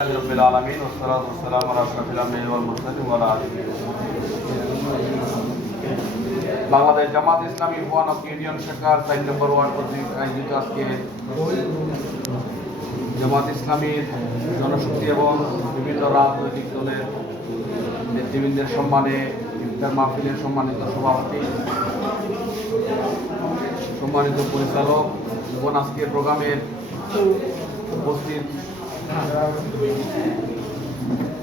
রব্বিল আলামিন ওয়াসসালাতু ওয়াসসালামু আলা আশরাফিল আমবিয়া ওয়াল মুরসালিন ওয়া আলা আলিহি। বাংলাদেশ জামাত ইসলামী ভুয়ানক ইউনিয়ন শাখার 4 নম্বর ওয়ার্ড কর্তৃক আয়োজিত আজকে জামাত ইসলামীর জনশক্তি এবং বিভিন্ন রাজনৈতিক দলের নেতৃবৃন্দের সম্মানে ইফতার মাহফিলের সম্মানিত সভাপতি, সম্মানিত পরিচালক এবং আজকের প্রোগ্রামের উপস্থিত,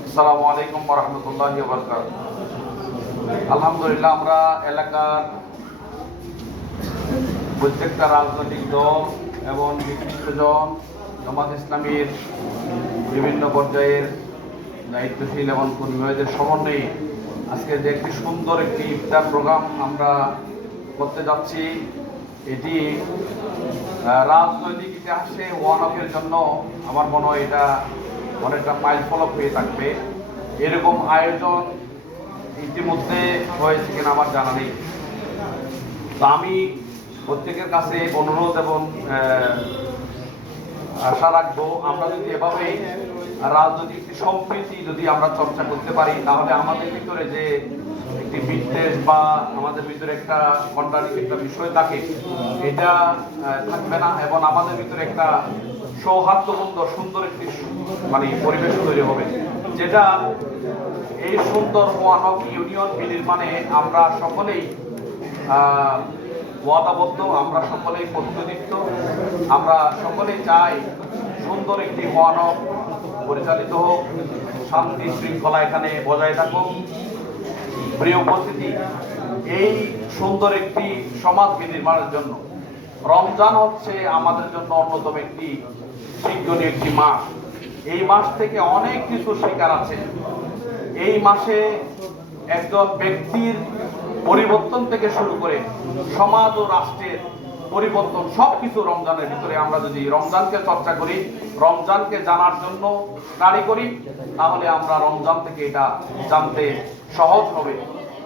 আসসালামু আলাইকুম ওয়া রাহমাতুল্লাহি ওয়া বারাকাতুহু। আলহামদুলিল্লাহ, আমরা এলাকার প্রত্যেকটা রাজনৈতিক দল এবং ব্যক্তিজন জামাত ইসলামীর বিভিন্ন পর্যায়ের দায়িত্বশীল এবং কর্মীদের সমন্বয়ে আজকে যে একটি সুন্দর একটি ইফতার প্রোগ্রাম আমরা করতে যাচ্ছি, এটি রাজনৈতিক ইতিহাসে ওয়ানকের জন্য আমার মনে হয় এটা অনেকটা মাইল ফলক হয়ে থাকবে। এরকম আয়োজন ইতিমধ্যে হয়েছে কিনা আমার জানা নেই। তো আমি প্রত্যেকের কাছে অনুরোধ এবং আশা রাখবো, আমরা যদি এভাবেই রাজনৈতিক সম্প্রীতি যদি আমরা চর্চা করতে পারি, তাহলে আমাদের ভিতরে যে একটি বিদ্বেষ বা আমাদের ভিতরে একটা কন্ট্রাডিক্ট একটা বিষয় থাকে, এটা থাকবে না এবং আমাদের ভিতরে একটা সৌহার্দ্যপূর্ণ সুন্দর একটি পরিবেশ তৈরি হবে, যেটা এই সুন্দর ওয়ানক ইউনিয়ন বিনির্মাণে আমরা সকলেই ওয়াদাবদ্ধ, আমরা সকলেই প্রতিনিধিত্ব, আমরা সকলেই চাই সুন্দর একটি ওয়ানক পরিচালিত হোক, শান্তি শৃঙ্খলা এখানে বজায় থাকুক। প্রিয় উপস্থিতি, এই সুন্দর একটি সমাজ বিনির্মাণের জন্য রমজান হচ্ছে আমাদের জন্য অন্যতম একটি শিক্ষণীয় একটি মাস। এই মাস থেকে অনেক কিছু শেখার আছে। এই মাসে একজন ব্যক্তির পরিবর্তন থেকে শুরু করে সমাজ ও রাষ্ট্রের পরিবর্তন সবকিছু রমজানের ভিতরে। আমরা যদি রমজানকে চর্চা করি, রমজানকে জানার জন্য স্টাডি করি, তাহলে আমরা রমজান থেকে এটা জানতে সহজ হবে।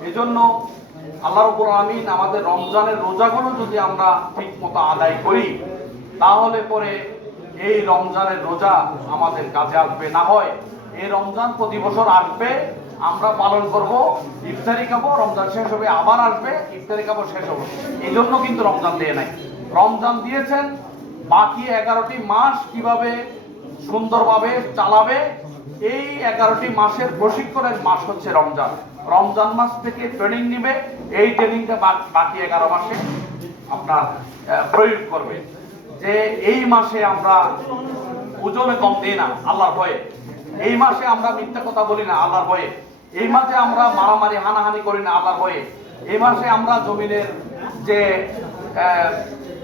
এজন্য আল্লাহ রাব্বুল আলামিন আমাদের রমজানের রোজাগুলো যদি আমরা ঠিক মতো আদায় করি, তাহলে পরে এই রমজানের রোজা আমাদের কাজে আসবে। না হয় এই রমজান প্রতি বছর আসবে, আমরা পালন করব, ইফতারি খাবো, রমজান শেষ হবে, আবার আসবে, ইফতারি খাবো, শেষ হবে। এই জন্য কিন্তু রমজান দিয়ে নাই। রমজান দিয়েছেন বাকি 11টি মাস কিভাবে সুন্দরভাবে চালাবে, এই 11টি মাসের প্রশিক্ষণের মাস হচ্ছে রমজান। রমজান মাস থেকে ট্রেনিং নিবে, এই ট্রেনিংটা বাকি 11 মাসে আপনার প্রয়োগ করবে। যে এই মাসে আমরা ওজনে কম দিই না আল্লাহর ভয়ে, এই মাসে আমরা মিথ্যা কথা বলি না আল্লাহর ভয়ে, এই মাসে আমরা মারামারি হানাহানি করি না আল্লাহর ভয়ে, এই মাসে আমরা জমিনের যে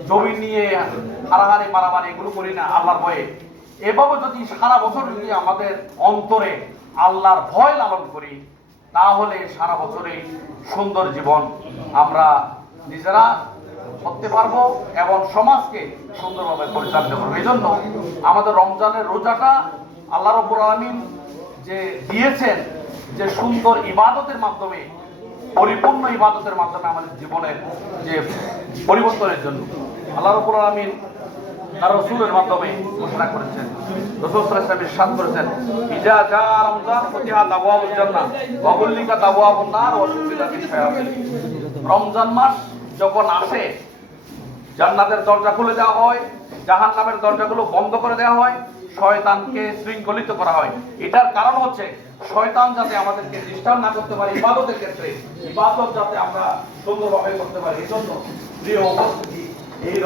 জমি নিয়ে হারাহারি মারামারি এগুলো করি না আল্লাহর ভয়ে। এভাবে যদি সারা বছর যদি আমাদের অন্তরে আল্লাহর ভয় লালন করি, তাহলে সারা বছরে সুন্দর জীবন আমরা নিজেরা করতে পারবো এবং সমাজকে সুন্দরভাবে পরিচালিত করবো। এই জন্য আমাদের রমজানের রোজাটা আল্লাহ রাব্বুল আলামিন যে দিয়েছেন, যে সুন্দর ইবাদতের মাধ্যমে, পরিপূর্ণ ইবাদতের মাধ্যমে আমাদের জীবনের যে পরিবর্তনের জন্য আল্লাহ রাব্বুল আলামিন তার রাসূলের মাধ্যমে ঘোষণা করেছেন। রাসূল সাল্লাল্লাহু আলাইহি ওয়াসাল্লাম ইরশাদ করেছেন, ইজা জা রমজান ফুতিহাত আবওয়াবুল জান্নাহ ওয়া গুল্লিকাত আবওয়াবুন নার ওয়া সুফিদাতিশ শায়াতিন। রমজান মাস যখন আসে, জান্নাতের দরজা খুলে দেওয়া হয়, জাহান্নামের দরজাগুলো বন্ধ করে দেওয়া হয়, শয়তানকে শৃঙ্খলিত করা হয়। এটার কারণ হচ্ছে শয়তান যাতে আমাদেরকে ডিস্টার্ব না করতে পারে ইবাদতের ক্ষেত্রে, ইবাদত যাতে আমরা সুন্দরভাবে করতে পারি। এই জন্য প্রিয় উপস্থিতি, এই